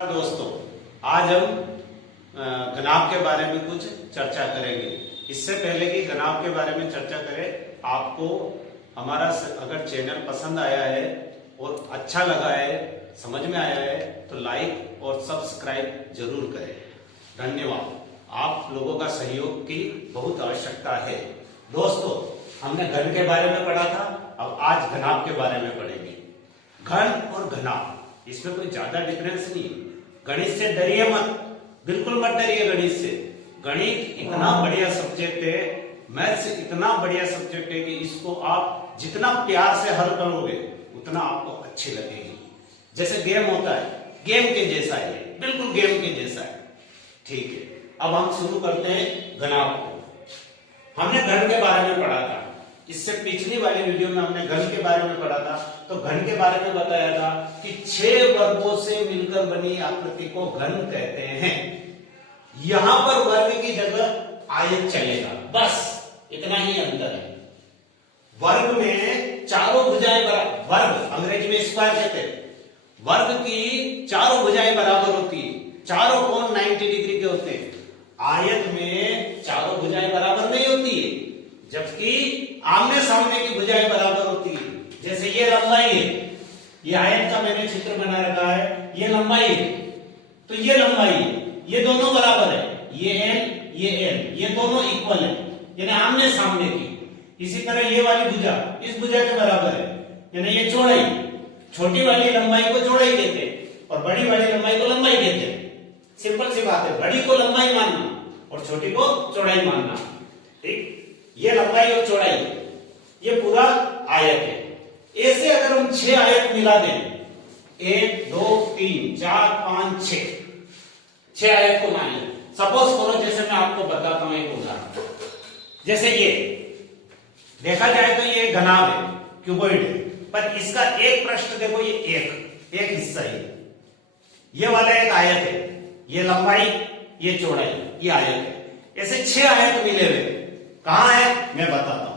दोस्तों, आज हम घनाभ के बारे में कुछ चर्चा करेंगे। इससे पहले कि घनाभ के बारे में चर्चा करें, आपको हमारा अगर चैनल पसंद आया है और अच्छा लगा है, समझ में आया है, तो लाइक और सब्सक्राइब जरूर करें। धन्यवाद। आप लोगों का सहयोग की बहुत आवश्यकता है। दोस्तों, हमने घन के बारे में पढ़ा था, अब आज घनाभ के बारे में पढ़ेंगे। घन और घनाभ, इसमें कोई ज्यादा डिफरेंस नहीं है। गणित से डरिए मत, बिल्कुल मत डरिए गणित से। गणित इतना बढ़िया सब्जेक्ट है, मैथ्स इतना बढ़िया सब्जेक्ट है कि इसको आप जितना प्यार से हल करोगे उतना आपको अच्छी लगेगी। जैसे गेम होता है, गेम के जैसा है, बिल्कुल गेम के जैसा है। ठीक है, अब हम शुरू करते हैं घनाभ को। हमने घन के बारे में पढ़ा था, इससे पिछली वाली वीडियो में हमने घन के बारे में पढ़ा था। तो घन के बारे में बताया था कि 6 वर्गों से मिलकर बनी आकृति को घन कहते हैं। यहां पर वर्ग की जगह आयत चलेगा, बस इतना ही अंतर है। वर्ग में चारों भुजाएं बराबर, वर्ग अंग्रेजी में स्क्वायर कहते हैं, वर्ग की चारों भुजाएं बराबर होती है, चारों कोण 90 डिग्री के होते हैं। आयत में चारों भुजाएं बराबर नहीं होती है, जबकि आमने सामने की भुजाएं बराबर होती है। जैसे ये लंबाई है, ये आयत का मैंने चित्र बना रखा है, ये लंबाई है, तो ये लंबाई है, ये दोनों बराबर है, ये एल, ये दोनों इक्वल है, यानी आमने सामने की। इसी तरह ये वाली भुजा इस भुजा के बराबर है, यानी ये चौड़ाई, छोटी वाली लंबाई को चौड़ाई कहते हैं और बड़ी वाली लंबाई को लंबाई कहते हैं। सिंपल सी बात है, बड़ी को लंबाई मानना और छोटी को चौड़ाई मानना। ठीक, ये लंबाई और चौड़ाई, ये पूरा आयत है। ऐसे अगर हम 6 आयत मिला दें, 1 2 3 4 5 6 आयत को मानिए। सपोज करो, जैसे मैं आपको बताता हूं एक उदाहरण। जैसे ये देखा जाए तो ये घनाभ है, क्यूबॉइड है, पर इसका एक पृष्ठ देखो, ये एक हिस्सा है, ये वाला एक आयत है, ये लंबाई, ये चौड़ाई, ये आयत है। ऐसे 6 आयत मिले हुए कहां है मैं बताता हूं।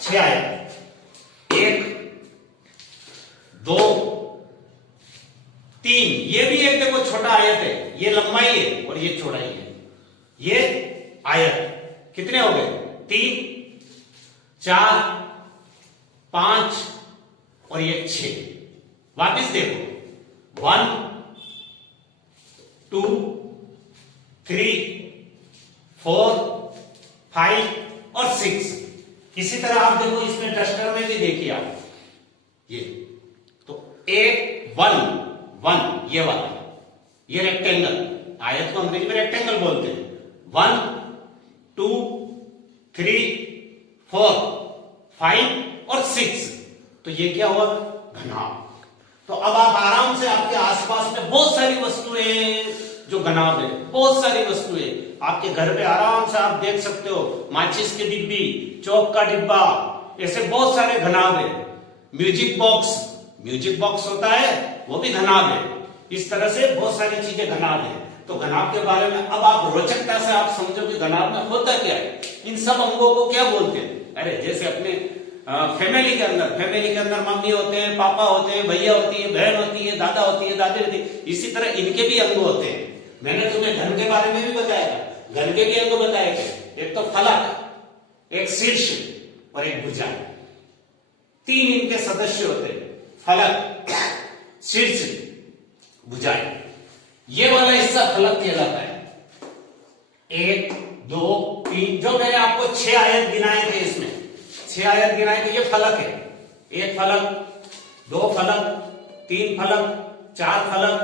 6 आयत, 1 2 3, ये भी एक देखो छोटा आयत है, ये लंबाई है और ये चौड़ाई है। ये आयत कितने हो गए? 3 4 5 और ये 6। वापिस देखो, 1 2 3 4 5 और 6। इसी तरह आप देखो, इसमें डस्टर में भी देखिए आप, ये तो 1 ये वाला, ये रेक्टेंगल, आयत को अंग्रेजी में रेक्टेंगल बोलते हैं। 1 2 3 4 5 और 6, तो ये क्या हुआ? घनाभ। तो अब आप आराम से आपके आसपास में बहुत सारी वस्तुएं जो घनाभ है, बहुत सारी वस्तुएं आपके घर पे आराम से आप देख सकते हो। माचिस की डिब्बी, चौक का डिब्बा, ऐसे बहुत सारे घनाभ है। म्यूजिक बॉक्स होता है, वो भी घनाभ है। इस तरह से बहुत सारी चीजें घनाभ है। तो घनाभ के बारे में अब आप रोचकता से आप समझो कि घनाभ में होता क्या है, इन सब अंगों को क्या बोलते हैं। अरे जैसे अपने फैमिली के अंदर मम्मी होते हैं, पापा होते हैं, भैया होती है, बहन होती है, दादा होती है, दादी होती है, इसी तरह इनके भी अंग होते हैं। मैंने तुम्हें घन के बारे में भी बताया था, घन के भी अंग बताए थे। एक तो फलक, एक शीर्ष और एक भुजा, 3 इनके सदस्य होते हैं, फलक, शीर्ष, भुजाएं। ये वाला हिस्सा फलक कहलाता है। 1 2 3, जो मैंने आपको 6 आयत गिनाए थे, इसमें 6 आयत गिनाए थे, ये फलक है। 1 फलक, 2 फलक, 3 फलक, 4 फलक,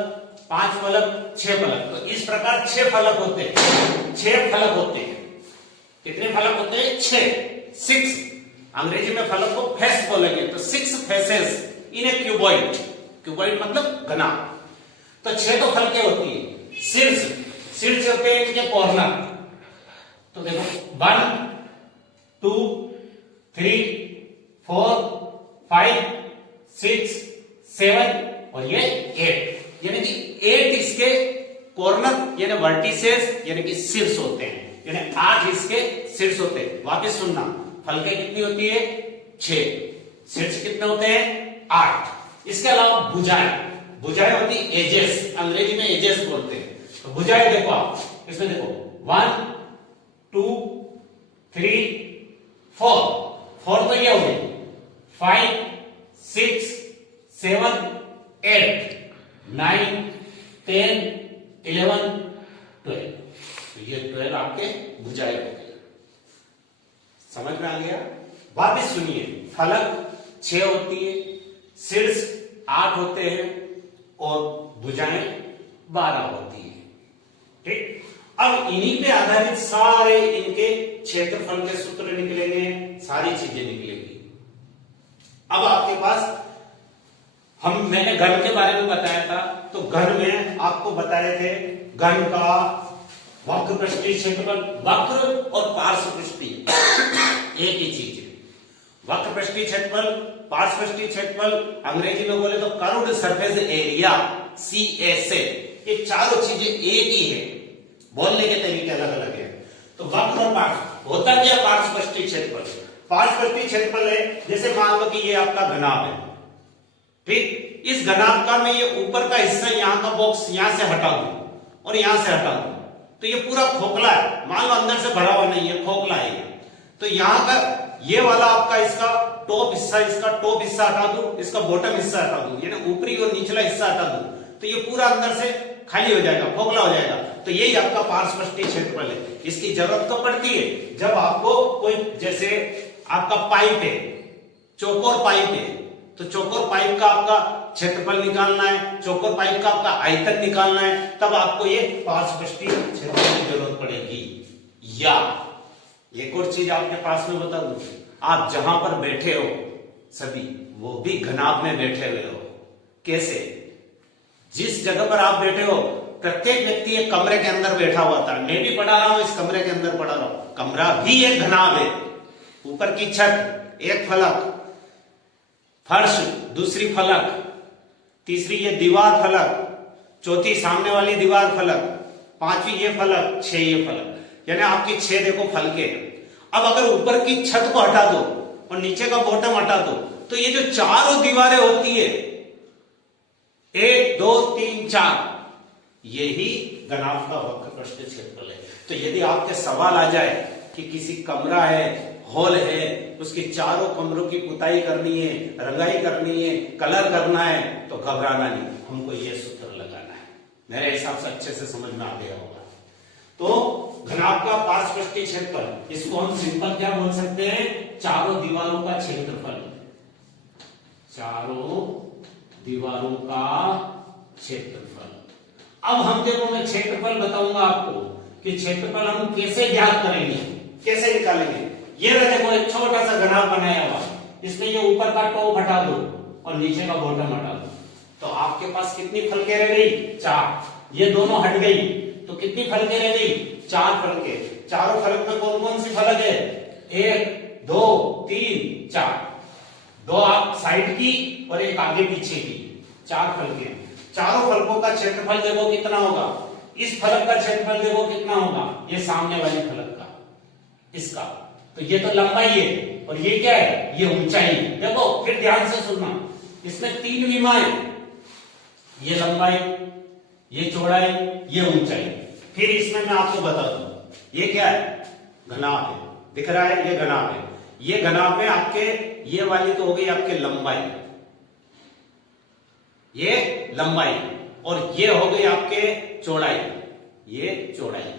5 फलक, 6 फलक। तो इस प्रकार 6 फलक होते हैं, 6 फलक होते हैं। कितने फलक होते हैं? 6। अंग्रेजी में फलक को फेस बोलेंगे, तो 6 फेसेस इन ए क्यूबॉइड। क्यूबॉइड मतलब घनाभ। तो 6 तो फलकें होती है। शीर्ष होते हैं इनके कॉर्नर। तो देखो 1 2 3 4 5 6 7 और ये 8, यानी कि 8 इसके कॉर्नर यानी वर्टिसेस यानी कि शीर्ष होते हैं, यानी 8 इसके शीर्ष होते हैं। वापस सुनना, फलकें कितनी होती है? 6, शीर्ष कितने होते हैं? 8। इसके अलावा भुजाएं, भुजाएं होती एजेस, अंग्रेजी में एजेस बोलते हैं। तो भुजाएं देखो आप, इसमें देखो 1 2 3 4, 4 तो ये हो गई, 5 6 7 8 9 10 11 12, तो ये 12 आपके भुजाएं हो गई। समझ में आ गया? वापस सुनिए, फलक 6 होती है, शीर्ष 8 होते हैं और भुजाएं 12 होती है। ठीक, अब इन्हीं पे आधारित सारे इनके क्षेत्रफल के सूत्र निकलेंगे, सारी चीजें निकलेंगी। अब आपके पास मैंने घन के बारे में बताया था, तो घन में आपको बताए थे घन का वक्र पृष्ठीय क्षेत्रफल, वक्र और पार्श्व पृष्ठीय एक ही चीज है। वक्र पृष्ठीय क्षेत्रफल, पार्श्व पृष्ठीय क्षेत्रफल, अंग्रेजी में बोले तो कर्व्ड सरफेस एरिया CSA, ये चारों चीजें एक ही है, बोलने के तरीके अलग अलग है। तो वक्र और पार्श्व होता क्या? पार्श्व पृष्ठीय क्षेत्रफल, पार्श्व पृष्ठीय क्षेत्रफल है, जैसे मान लो कि ये आपका घनाभ है, ठीक, इस घनाभ का मैं ये ऊपर का हिस्सा, यहां का बॉक्स यहां से हटा दूं और यहां से हटा दूं, तो ये पूरा खोखला है, मान लो अंदर से भरा हुआ नहीं है, खोखला है। तो यहां का ये वाला आपका इसका टॉप हिस्सा, इसका टॉप हिस्सा हटा दूं, इसका बॉटम हिस्सा हटा दूं, यानी ऊपरी और निचला हिस्सा हटा दूं, तो ये पूरा अंदर से खाली हो जाएगा, खोखला हो जाएगा। तो यही आपका पार्श्व पृष्ठीय क्षेत्रफल है। इसकी जरूरत कब पड़ती है? जब आपको कोई, जैसे आपका पाइप है, चौकोर पाइप है, तो चौकोर पाइप का आपका क्षेत्रफल निकालना है, चौकोर पाइप का आपका आयतन निकालना है, तब आपको ये पार्श्व पृष्ठीय क्षेत्रफल की जरूरत पड़ेगी। या एक और चीज आपके पास में बता दूं, आप जहां पर बैठे हो सभी, वो भी घनाभ में बैठे हुए हो। कैसे? जिस जगह पर आप बैठे हो, प्रत्येक व्यक्ति एक कमरे के अंदर बैठा हुआ था, मैं भी पढ़ा रहा हूं, इस कमरे के अंदर पढ़ा रहा हूं, कमरा भी एक घनाभ है। ऊपर की छत, एक फलक, फर्श दूसरी फलक, तीसरी ये दीवार फलक, चौथी सामने वाली दीवार फलक, पांचवी ये फलक, 6 ये फलक, यानी आपकी 6 देखो फलके। अब अगर ऊपर की छत को हटा दो और नीचे का बॉटम हटा दो, तो ये जो चारों दीवारें होती है, 1 2 3 4, यही घनाभ का वक्र पृष्ठीय क्षेत्रफल है। तो यदि आपके सवाल आ जाए कि किसी कमरा है, हॉल है, उसके चारों कमरों की पुताई करनी है, रंगाई करनी है, कलर करना है, तो घबराना नहीं, हमको ये सूत्र लगाना है। मेरे हिसाब से अच्छे से समझ में आ गया होगा। तो घनाभ का पार्श्व पृष्ठीय क्षेत्रफल, इसको हम सिंपल क्या बोल सकते हैं? चारों दीवारों का क्षेत्रफल, चारों दीवारों का क्षेत्रफल। अब हम देखो, मैं क्षेत्रफल बताऊंगा आपको कि क्षेत्रफल हम कैसे ज्ञात करेंगे, कैसे निकालेंगे। ये देखो, एक छोटा सा घनाभ बनाया हुआ, इसमें ये ऊपर का टॉप हटा दो और नीचे का बॉटम हटा दो, तो आपके पास कितनी फलके रह गई? 4। ये दोनों हट गई तो कितनी फलके रह गई? 4 फलके। चारों फलक में कौन कौन सी फलक है? 1 2 3 4, 2 आप साइड की और एक आगे पीछे की, 4 फलके। चारों फलकों का क्षेत्रफल देखो कितना होगा। इस फलक का क्षेत्रफल देखो कितना होगा, ये सामने वाली फलक का, इसका। तो ये तो लंबाई है और ये क्या है? ये ऊंचाई। देखो फिर ध्यान से सुनना, इसमें 3 विमाएं, ये लंबाई, ये चौड़ाई, ये ऊंचाई। फिर इसमें मैं आपको बता दूं, ये क्या है? घनाभ है, दिख रहा है, ये घनाभ है। ये घनाभ में आपके, ये वाली तो हो गई आपके लंबाई, ये लंबाई, और ये हो गई आपके चौड़ाई, ये चौड़ाई,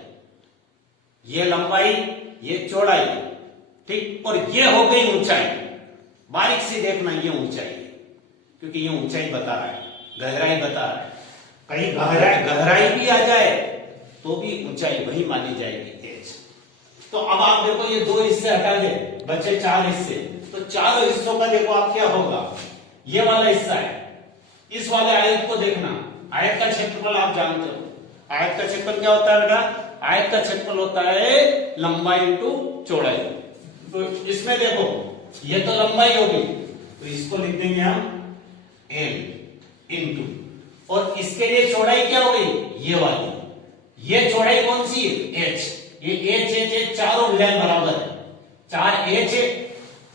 ये लंबाई, ये चौड़ाई, ठीक। और ये हो गई ऊंचाई। बारीक से देखना, ये ऊंचाई है, क्योंकि ये ऊंचाई बता रहा है, गहराई बता रहा है। कहीं गहराई भी आ जाए तो भी ऊंचाई वही मानी जाएगी, तेज। तो अब आप देखो, ये 2 हिस्से हटा दे, बचे 4 हिस्से। तो चारों हिस्सों का देखो आप क्या होगा, ये वाला हिस्सा है, इस वाले आयत को देखना। आयत का क्षेत्रफल आप जानते हो, आयत का क्षेत्रफल क्या होता है बेटा? आयत का क्षेत्रफल होता है लंबाई इंटू चौड़ाई। तो इसमें देखो, ये तो लंबाई होगी, तो इसको लिख देंगे हम l इंटू, और इसके लिए चौड़ाई क्या हो गई? ये वाली। ये चौड़ाई कौन सी है? h। ये h चारों भुजाएं बराबर है, 4 h है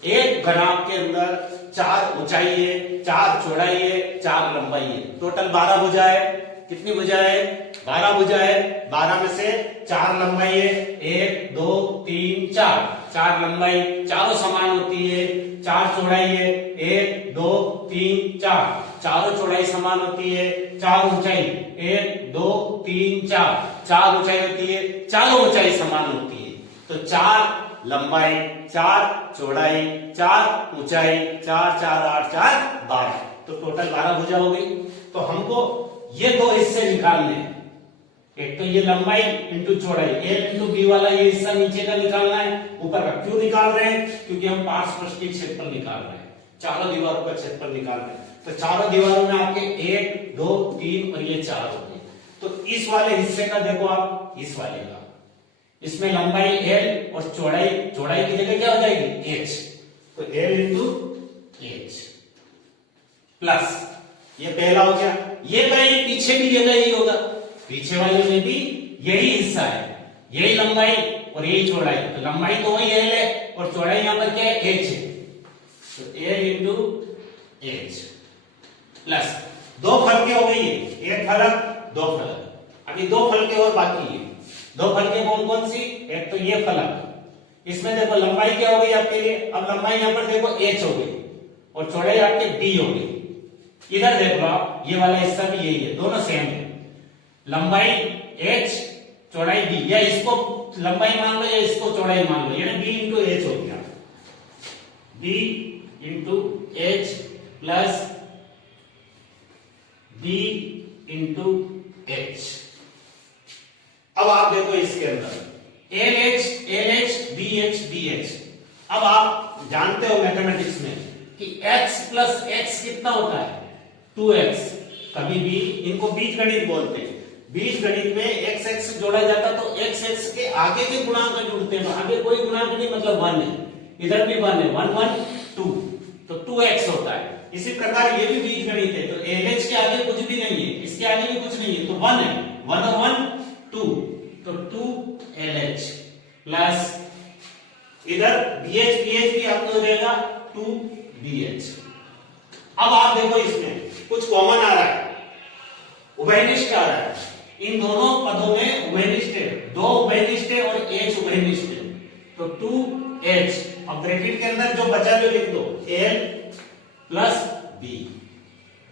एक घनाभ के अंदर 4 ऊंचाई है, 4 चौड़ाई है, 4 लंबाई है, टोटल 12 भुजा है। कितनी भुजा है? 12 भुजा है। 12 में से 4 लंबाई है, 1 2 3 4, 4 लंबाई चारों समान होती है। 4 चौड़ाई है, 1 2 3 4, चारों चौड़ाई समान होती है। 4 ऊंचाई, 1 2 3 4, 4 ऊंचाई होती है, चारों ऊंचाई समान होती है। तो 4 लंबाई, 4 चौड़ाई, 4 ऊंचाई, 4 4 8 4 12, तो टोटल 12 भुजा हो गई। तो हमको ये दो हिस्से निकालने हैं। एक तो ये लंबाई इंटू चौड़ाई, ए इंटू बी वाला ये हिस्सा नीचे का निकालना है, ऊपर का क्यों निकाल रहे हैं? क्योंकि हम पार्श्वपृष्ठीय क्षेत्रफल निकाल रहे हैं, चारों दीवारों का क्षेत्रफल निकाल रहे हैं। तो चारों दीवारों में आपके 1 2 3 और ये 4 हो गए। तो इस वाले हिस्से का देखो आप, इस वाले का, इसमें लंबाई l और चौड़ाई, चौड़ाई की जगह क्या हो जाएगी? h, तो l इंटू h प्लस ये पहला हो गया। ये कहीं पीछे भी जगह ही होगा, पीछे वाले में भी यही हिस्सा है, यही लंबाई और यही चौड़ाई। तो लंबाई तो वही l है और चौड़ाई यहां पर क्या है? h है। तो l इंटू h प्लस 2 फलके हो गई है, एक फलक 2 फलक। अभी 2 फलके और बाकी है। 2 फलके कौन कौन सी? एक तो ये फलक, इसमें देखो लंबाई क्या हो गई आपके लिए? अब लंबाई यहां पर देखो h हो गई और चौड़ाई आपके d हो गई। इधर देखो आप, ये वाला हिस्सा भी यही है, दोनों सेम है। लंबाई h, चौड़ाई d, या इसको लंबाई मान लो या इसको चौड़ाई मान लो, यानी b इंटू h हो गया। b into h plus b into h। अब आप देखो इसके अंदर LH, BH, DH। अब आप जानते हो मैथमेटिक्स में कि x प्लस x कितना होता है? 2x। कभी भी इनको बीजगणित बोलते हैं। बीजगणित में x x जोड़ा जाता तो x x के आगे के गुणांक जुड़ते हैं, आगे कोई गुणांक नहीं, मतलब 1 है, इधर भी 1 है, 1 1 2, तो 2x होता है। इसी प्रकार ये भी बीजगणित है, तो LH के आगे कुछ भी नहीं है, इसके आगे भी कुछ नहीं है, तो 1 है, 1 और 1 2, तो 2LH प्लस इधर BH भी आपको हो जाएगा 2BH। अब आप देखो इसमें कुछ कॉमन आ रहा है, उभयनिष्ठ आ रहा है। इन दोनों पदों में उभयनिष्ठ है, 2 उभयनिष्ठ है और H उभयनिष्ठ है, तो 2H। अब ब्रैकेट के अंदर जो बचा जो लिख दो, L प्लस B।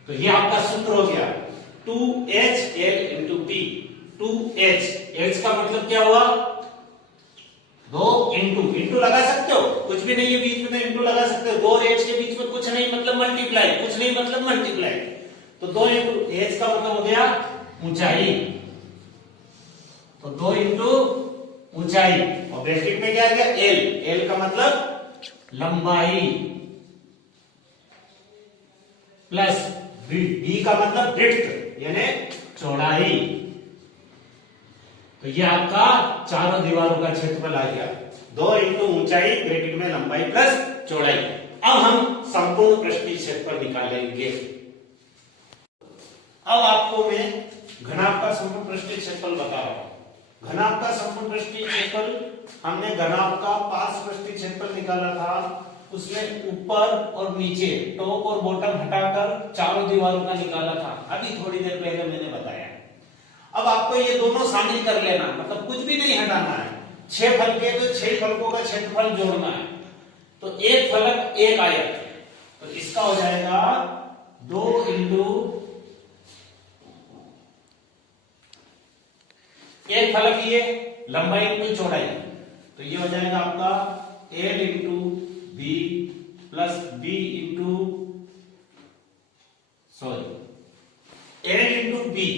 तो ये आपका सूत्र हो गया 2HL into B। 2H, H का मतलब क्या हुआ? 2 इंटू लगा सकते हो, कुछ भी नहीं है बीच में, तो इंटू लगा सकते हो। 2 और H के बीच में कुछ नहीं मतलब मल्टीप्लाई, कुछ नहीं मतलब मल्टीप्लाई, तो 2 इंटू H का मतलब हो गया ऊंचाई, तो 2 इंटू ऊंचाई, और ब्रैकेट में क्या आ गया? L का मतलब लंबाई, प्लस B का मतलब ब्रेड्थ यानी चौड़ाई। तो ये आपका चारों दीवारों का क्षेत्रफल आ गया, 2 इंटू ऊंचाई ब्रैकेट में लंबाई प्लस चौड़ाई। अब हम संपूर्ण पृष्ठीय क्षेत्रफल निकालेंगे। अब आपको मैं घनाभ का संपूर्ण पृष्ठीय क्षेत्रफल बता रहा हूं। घनाभ का संपूर्ण पृष्ठीय क्षेत्रफल, हमने घनाभ का पार्श्व पृष्ठीय क्षेत्रफल निकाला था, उसमें ऊपर और नीचे, टॉप और बॉटम हटाकर चारों दीवारों का निकाला था, अभी थोड़ी देर पहले मैंने बताया। अब आपको ये दोनों शामिल कर लेना, मतलब कुछ भी नहीं हटाना है। 6 फलके तो 6 फलकों का क्षेत्रफल जोड़ना है, तो एक फलक एक आयत, तो इसका हो जाएगा 2 इंटू एक फलक ये लंबाई इंटू चौड़ाई, तो ये हो जाएगा आपका L into B plus B into L into B,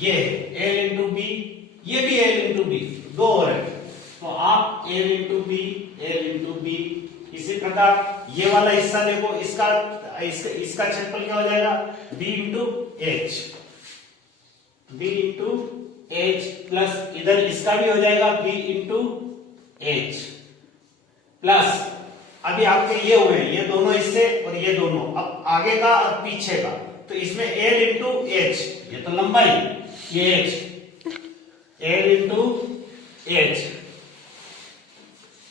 ये L इंटू बी, ये भी L इंटू बी, 2 और है, तो आप L into B, L into B. इसी प्रकार ये वाला हिस्सा देखो, इसका क्षेत्रफल क्या हो जाएगा? B into H, B into H plus इधर इसका भी हो जाएगा B इंटू H प्लस, अभी आपके ये हुए ये दोनों हिस्से और ये दोनों, अब आगे का और पीछे का, तो इसमें L इंटू H, ये तो लंबाई, ये H, L into H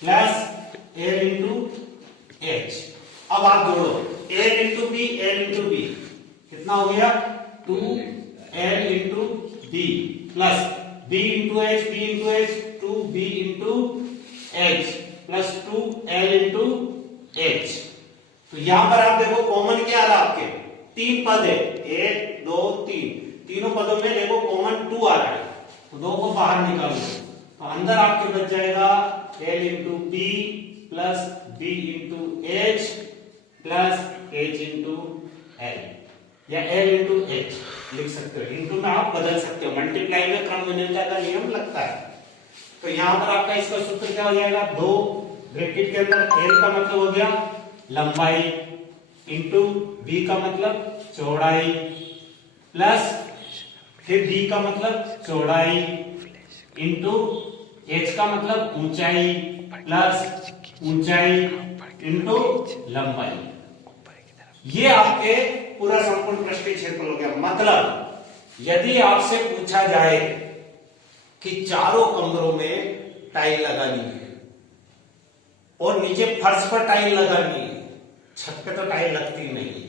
plus L into कितना हो गया 2l into B plus b into H, b into H 2b into H plus 2l into H. तो यहां पर आप देखो कॉमन क्या आ रहा है, आपके तीन पद है, 1 2 3, तीनों पदों में देखो कॉमन 2 आ रहा है, तो 2 को बाहर निकाल दो, तो अंदर आपके बच जाएगा l into B plus b into H plus h into l, या l इंटू एच लिख सकते हो, इंटू में आप बदल सकते हो, मल्टीप्लाई में क्रम विनिमयता का नियम लगता है। तो यहां पर आपका इसका सूत्र क्या हो जाएगा, 2 ब्रैकेट के अंदर l का मतलब हो गया लंबाई इंटू b का मतलब चौड़ाई प्लस फिर b का मतलब चौड़ाई इंटू h का मतलब ऊंचाई प्लस ऊंचाई इंटू लंबाई। ये आपके पूरा संपूर्ण पृष्ठीय क्षेत्रफल हो गया। मतलब यदि आपसे पूछा जाए कि चारों कमरों में टाइल लगानी है और नीचे फर्श पर टाइल लगानी है, छत पे तो टाइल लगती नहीं है,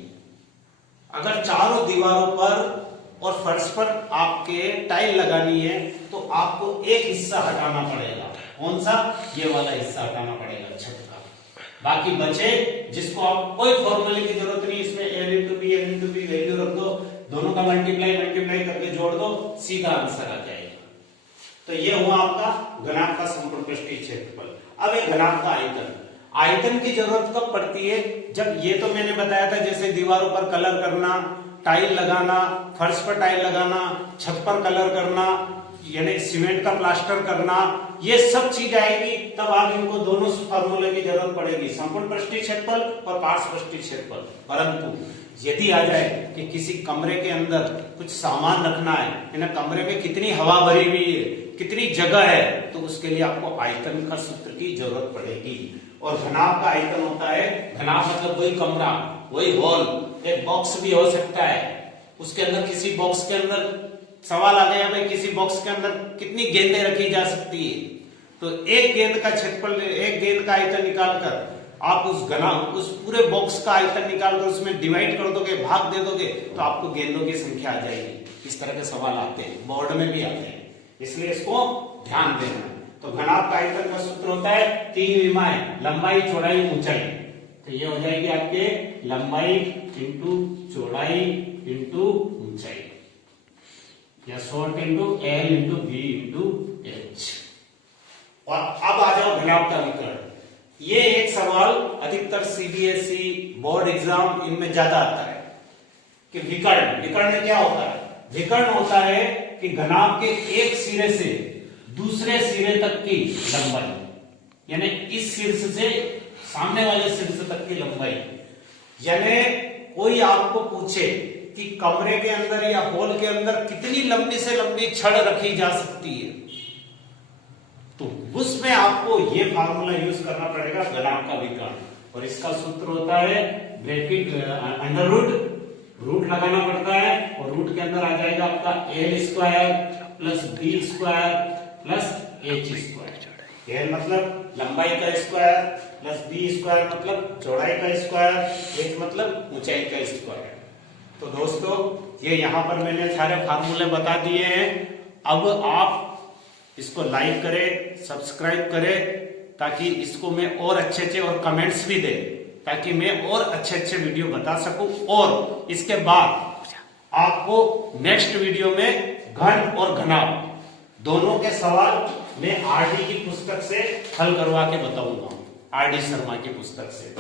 अगर चारों दीवारों पर और फर्श पर आपके टाइल लगानी है तो आपको एक हिस्सा हटाना पड़ेगा। कौन सा, ये वाला हिस्सा हटाना पड़ेगा छत का, बाकी बचे जिसको आप कोई फॉर्मूले की जरूरत नहीं, इसमें l इंटू बी वैल्यू रख दो, दोनों का मल्टीप्लाई करके जोड़ दो, सीधा आंसर आ जाएगा। तो ये हुआ आपका घनाभ का संपूर्ण पृष्ठीय क्षेत्रफल। अब एक घनाभ का आयतन, आयतन की जरूरत कब पड़ती है, जब ये तो मैंने बताया था जैसे दीवारों पर कलर करना, टाइल लगाना, फर्श पर टाइल लगाना, छत पर कलर करना, यानी सीमेंट का प्लास्टर करना, ये सब चीज आएगी तब आप इनको दोनों फार्मूले की जरूरत पड़ेगी, संपूर्ण पृष्ठीय क्षेत्रफल और पार्श्व पृष्ठीय क्षेत्रफल। परंतु यदि आ जाए कि किसी कमरे के अंदर कुछ सामान रखना है ना, कमरे में कितनी हवा भरी हुई है, कितनी जगह है, तो उसके लिए आपको आयतन का सूत्र की जरूरत पड़ेगी। और घनाभ का आयतन होता है, घनाभ मतलब वही कमरा, वही हॉल, एक बॉक्स भी हो सकता है, उसके अंदर किसी बॉक्स के अंदर सवाल आ गया भाई किसी बॉक्स के अंदर कितनी गेंदें रखी जा सकती है, तो एक गेंद का क्षेत्रफल, एक गेंद का आयतन निकालकर आप उस पूरे बॉक्स का आयतन निकालकर उसमें डिवाइड कर दोगे, भाग दे दोगे, तो आपको गेंदों की संख्या आ जाएगी। इस तरह के सवाल आते हैं, बोर्ड में भी आते हैं, इसलिए इसको ध्यान देना। तो घनाभ का आयतन का सूत्र होता है 3 विमाएं, लंबाई चौड़ाई ऊंचाई, तो ये हो जाएगी आपके लंबाई इंटू चौड़ाई इंटू ऊंचाई, या short into L into B into H. और अब आ जाओ घनाभ का विकर्ण। ये एक सवाल अधिकतर सीबीएसई बोर्ड एग्जाम इनमें ज्यादा आता है कि विकर्ण में क्या होता है। विकर्ण होता है कि घनाभ के एक सिरे से दूसरे सिरे तक की लंबाई, यानी इस शीर्ष से सामने वाले शीर्ष तक की लंबाई, यानी कोई आपको पूछे कि कमरे के अंदर या हॉल के अंदर कितनी लंबी से लंबी छड़ रखी जा सकती है, तो उसमें आपको ये फार्मूला यूज करना पड़ेगा घनाभ का विकर्ण। और इसका सूत्र होता है ब्रैकेट अंडर रूट लगाना पड़ता है, और रूट के अंदर आ जाएगा आपका L square plus B square plus H square. L मतलब लंबाई का स्क्वायर प्लस बी स्क्वायर मतलब चौड़ाई का स्क्वायर, एच मतलब ऊंचाई का स्क्वायर। तो दोस्तों ये यहाँ पर मैंने सारे फार्मूले बता दिए हैं। अब आप इसको लाइक करें, सब्सक्राइब करें, ताकि इसको मैं और अच्छे और कमेंट्स भी दे, ताकि मैं और अच्छे वीडियो बता सकूं। और इसके बाद आपको नेक्स्ट वीडियो में घन और घनाभ दोनों के सवाल मैं आरडी की पुस्तक से हल करवा के बताऊंगा, आरडी शर्मा की पुस्तक से,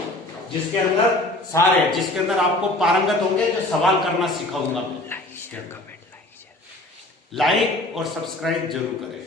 जिसके अंदर आपको पारंगत होंगे, जो सवाल करना सिखाऊंगा मैं। लाइक और सब्सक्राइब जरूर करें।